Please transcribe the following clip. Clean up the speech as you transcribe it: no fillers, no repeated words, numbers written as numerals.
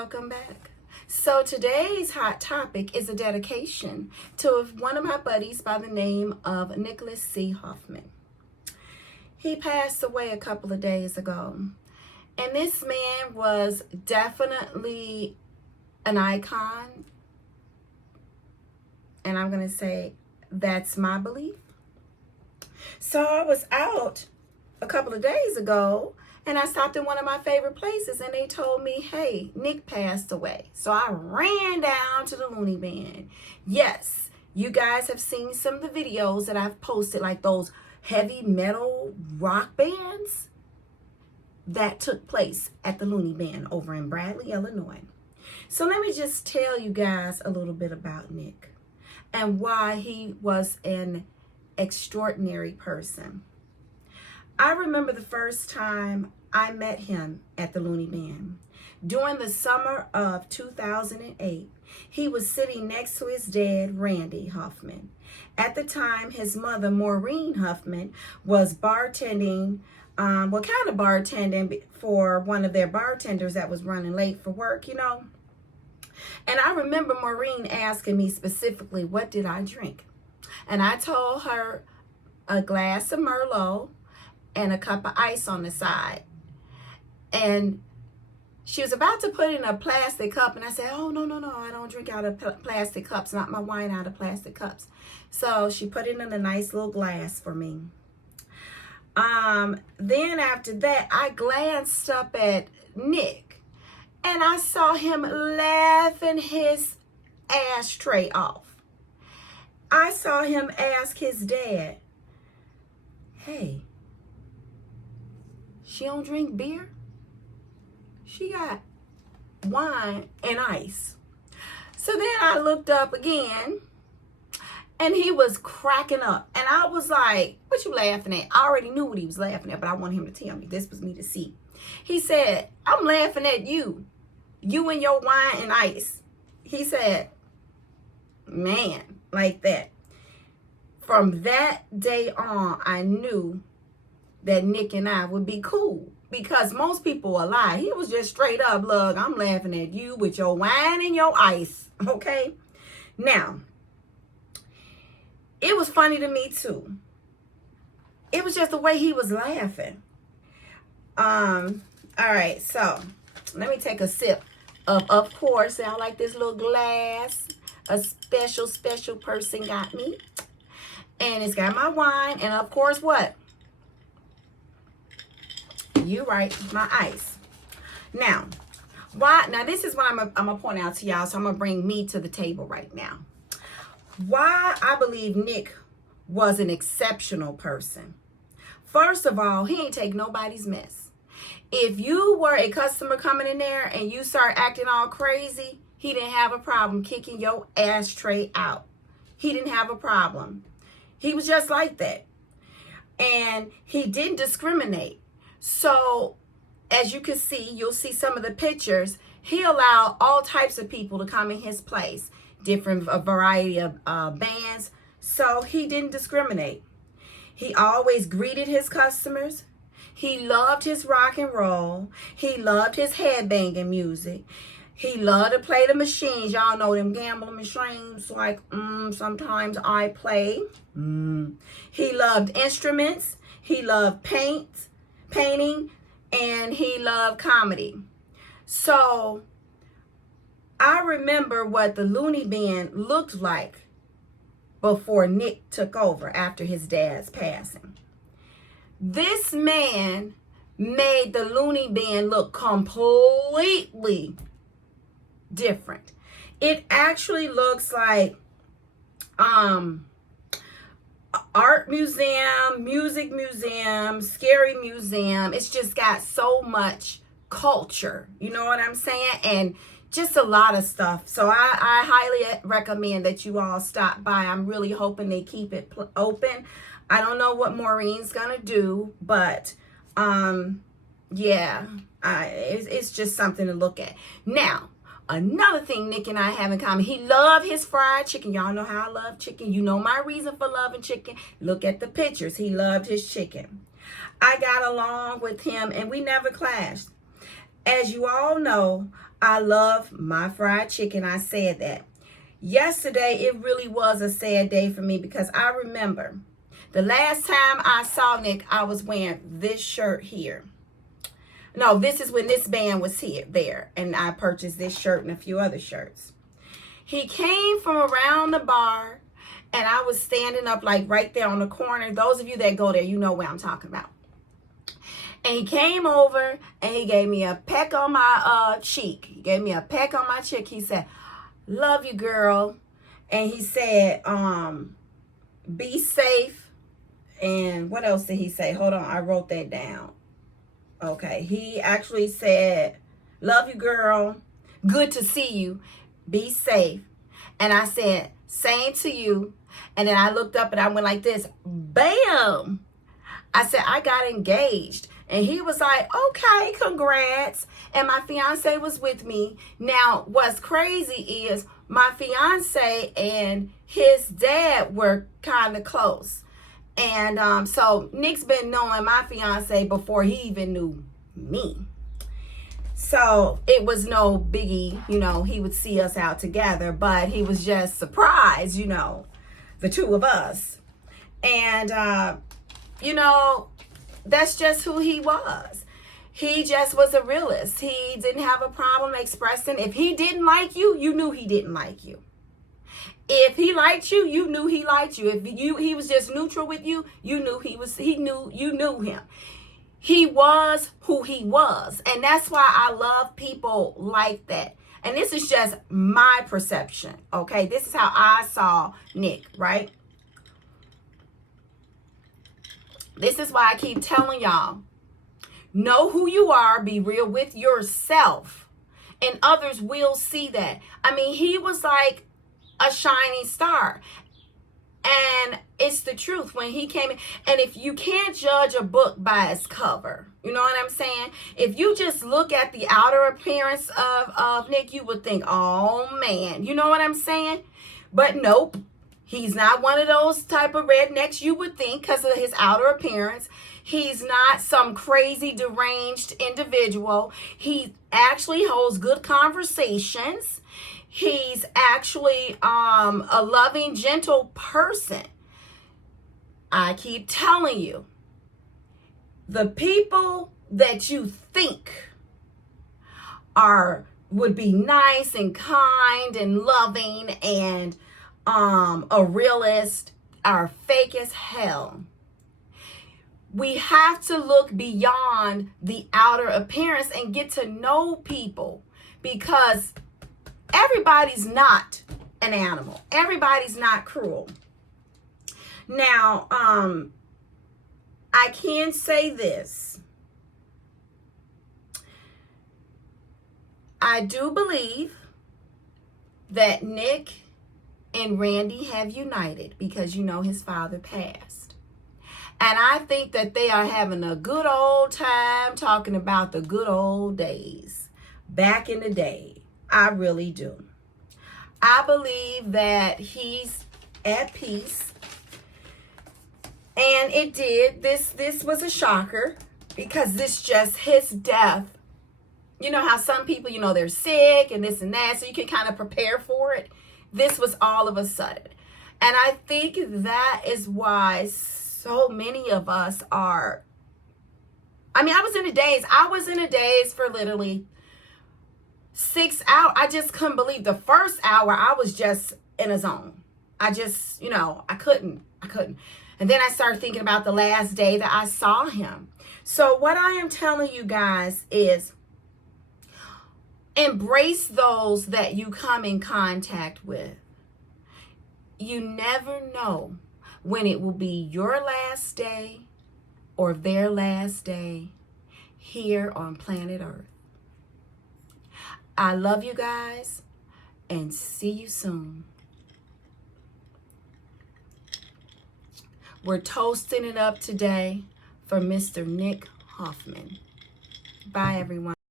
welcome back. So today's hot topic is a dedication to one of my buddies by the name of Nicolas Huffman. He passed away a couple of days ago, and this man was definitely an icon, and I'm going to say that's my belief. So I was out a couple of days ago, and I stopped in one of my favorite places, and they told me, hey, Nick passed away. So I ran down to the Looney Bin. Yes, you guys have seen some of the videos that I've posted, like those heavy metal rock bands that took place at the Looney Bin over in Bradley, Illinois. So let me just tell you guys a little bit about Nick and why he was an extraordinary person. I remember the first time I met him at the Looney Bin. During the summer of 2008, he was sitting next to his dad, Randy Huffman. At the time, his mother, Maureen Huffman, was bartending, bartending for one of their bartenders that was running late for work, And I remember Maureen asking me specifically, what did I drink? And I told her a glass of Merlot and a cup of ice on the side. And she was about to put in a plastic cup, and I said, oh, no, I don't drink out of plastic cups, not my wine out of plastic cups. So she put it in a nice little glass for me. Then after that, I glanced up at Nick, and I saw him laughing his ashtray off. I saw him ask his dad, hey, she don't drink beer? She got wine and ice. So then I looked up again, and he was cracking up. And I was like, what you laughing at? I already knew what he was laughing at, but I wanted him to tell me. This was me to see. He said, I'm laughing at you. You and your wine and ice. He said, man, like that. From that day on, I knew that Nick and I would be cool, because most people will lie. He was just straight up, look, I'm laughing at you with your wine and your ice, okay? Now, it was funny to me too. It was just the way he was laughing. All right, so let me take a sip of course, I like this little glass. A special person got me. And it's got my wine, and of course what? You right, my ice. Now, why? Now this is what I'm gonna point out to y'all. So I'm gonna bring me to the table right now. Why I believe Nick was an exceptional person. First of all, he ain't take nobody's mess. If you were a customer coming in there and you start acting all crazy, he didn't have a problem kicking your ashtray out. He didn't have a problem. He was just like that. And he didn't discriminate. So, as you can see, you'll see some of the pictures. He allowed all types of people to come in his place, a variety of bands. So, he didn't discriminate. He always greeted his customers. He loved his rock and roll. He loved his headbanging music. He loved to play the machines. Y'all know them gambling machines, like sometimes I play. He loved instruments. He loved painting, and he loved comedy. So I remember what the Looney Bin looked like before Nick took over after his dad's passing. This man made the Looney Bin look completely different. It actually looks like art museum, music museum, scary museum. It's just got so much culture, you know what I'm saying? And just a lot of stuff. So I highly recommend that you all stop by. I'm really hoping they keep it open. I don't know what Maureen's gonna do, but yeah, it's just something to look at. Now, another thing Nick and I have in common, he loved his fried chicken. Y'all know how I love chicken. You know my reason for loving chicken. Look at the pictures. He loved his chicken. I got along with him, and we never clashed. As you all know, I love my fried chicken. I said that. Yesterday, it really was a sad day for me because I remember the last time I saw Nick, I was wearing this shirt here. No, this is when this band was there. And I purchased this shirt and a few other shirts. He came from around the bar, and I was standing up like right there on the corner. Those of you that go there, you know where I'm talking about. And he came over and he gave me a peck on my cheek. He gave me a peck on my cheek. He said, "Love you, girl." And he said, "Be safe." And what else did he say? Hold on, I wrote that down. Okay, he actually said, "Love you, girl. Good to see you. Be safe." And I said, "Same to you." And then I looked up and I went like this. Bam! I said, "I got engaged." And he was like, "Okay, congrats." And my fiance was with me. Now, what's crazy is my fiance and his dad were kind of close. And so Nick's been knowing my fiance before he even knew me. So it was no biggie, he would see us out together, but he was just surprised, the two of us. And, that's just who he was. He just was a realist. He didn't have a problem expressing. If he didn't like you, you knew he didn't like you. If he liked you, you knew he liked you. If he was just neutral with you, you knew you knew him. He was who he was. And that's why I love people like that. And this is just my perception, okay? This is how I saw Nick, right? This is why I keep telling y'all, know who you are, be real with yourself, and others will see that. I mean, he was like a shining star. And it's the truth when he came in. And if you can't judge a book by its cover, you know what I'm saying? If you just look at the outer appearance of Nick, you would think, oh man, you know what I'm saying? But nope, he's not one of those type of rednecks you would think because of his outer appearance. He's not some crazy deranged individual. He actually holds good conversations. He's actually a loving, gentle person. I keep telling you, the people that you think would be nice and kind and loving and a realist are fake as hell. We have to look beyond the outer appearance and get to know people, because everybody's not an animal. Everybody's not cruel. Now, I can say this. I do believe that Nick and Randy have united because his father passed. And I think that they are having a good old time talking about the good old days back in the day. I really do. I believe that he's at peace. And it did. This was a shocker because his death. You know how some people, they're sick and this and that, so you can kind of prepare for it. This was all of a sudden. And I think that is why so many of us are. I mean, I was in a daze for literally 6 hours. I just couldn't believe the first hour. I was just in a zone. I just, I couldn't. And then I started thinking about the last day that I saw him. So what I am telling you guys is embrace those that you come in contact with. You never know when it will be your last day or their last day here on planet Earth. I love you guys and see you soon. We're toasting it up today for Mr. Nick Huffman. Bye, everyone.